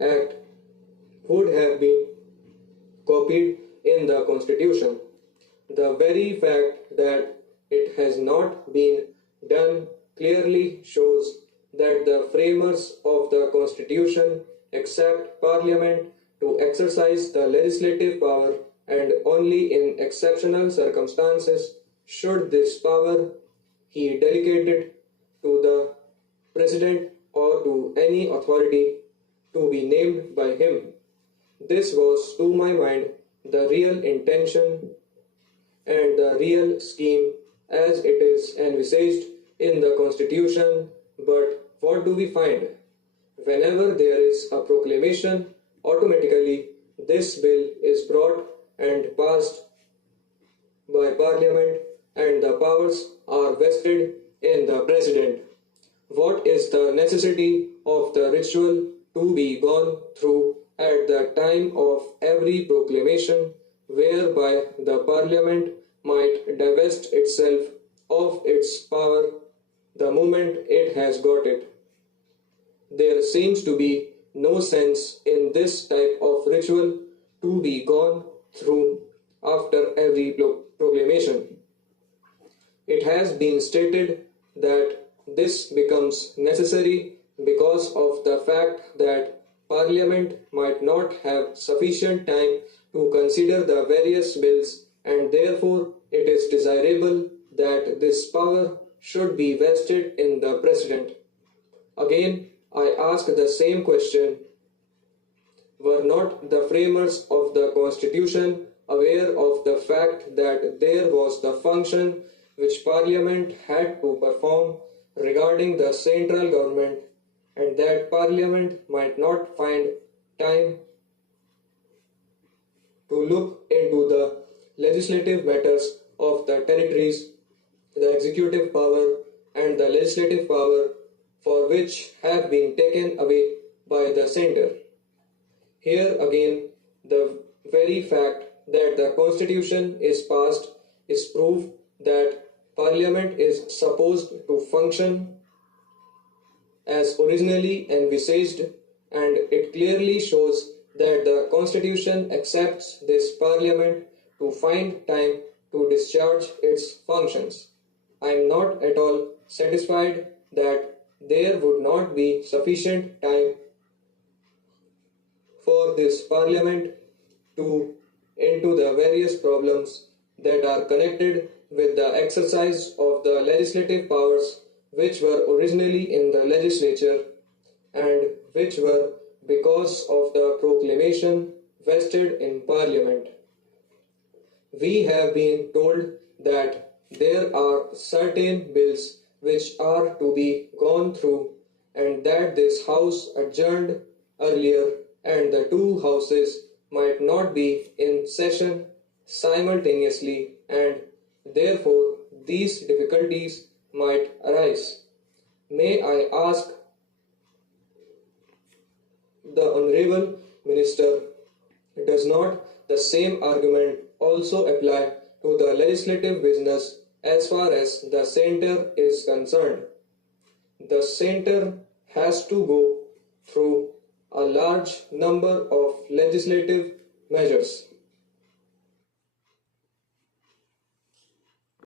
Act would have been copied in the Constitution. The very fact that it has not been done clearly shows that the framers of the Constitution accept Parliament to exercise the legislative power, and only in exceptional circumstances should this power he delegated to the President or to any authority to be named by him. This was, to my mind, the real intention and the real scheme as it is envisaged in the Constitution. But what do we find? Whenever there is a proclamation, automatically this bill is brought and passed by Parliament, and the powers are vested in the President. What is the necessity of the ritual to be gone through at the time of every proclamation, whereby the Parliament might divest itself of its power the moment it has got it? There seems to be no sense in this type of ritual to be gone through after every proclamation. It has been stated that this becomes necessary because of the fact that Parliament might not have sufficient time to consider the various bills, and therefore it is desirable that this power should be vested in the President. Again, I ask the same question: were not the framers of the Constitution aware of the fact that there was the function which Parliament had to perform regarding the central government, and that Parliament might not find time to look into the legislative matters of the territories, the executive power and the legislative power for which have been taken away by the centre? Here again, the very fact that the Constitution is passed is proof that Parliament is supposed to function as originally envisaged, and it clearly shows that the Constitution accepts this Parliament to find time to discharge its functions. I am not at all satisfied that there would not be sufficient time for this Parliament to into the various problems that are connected with the exercise of the legislative powers which were originally in the legislature and which were, because of the proclamation, vested in Parliament. We have been told that there are certain bills which are to be gone through, and that this House adjourned earlier and the two houses might not be in session simultaneously, and therefore these difficulties might arise. May I ask the Honorable Minister, does not the same argument also apply to the legislative business as far as the centre is concerned? The centre has to go through a large number of legislative measures.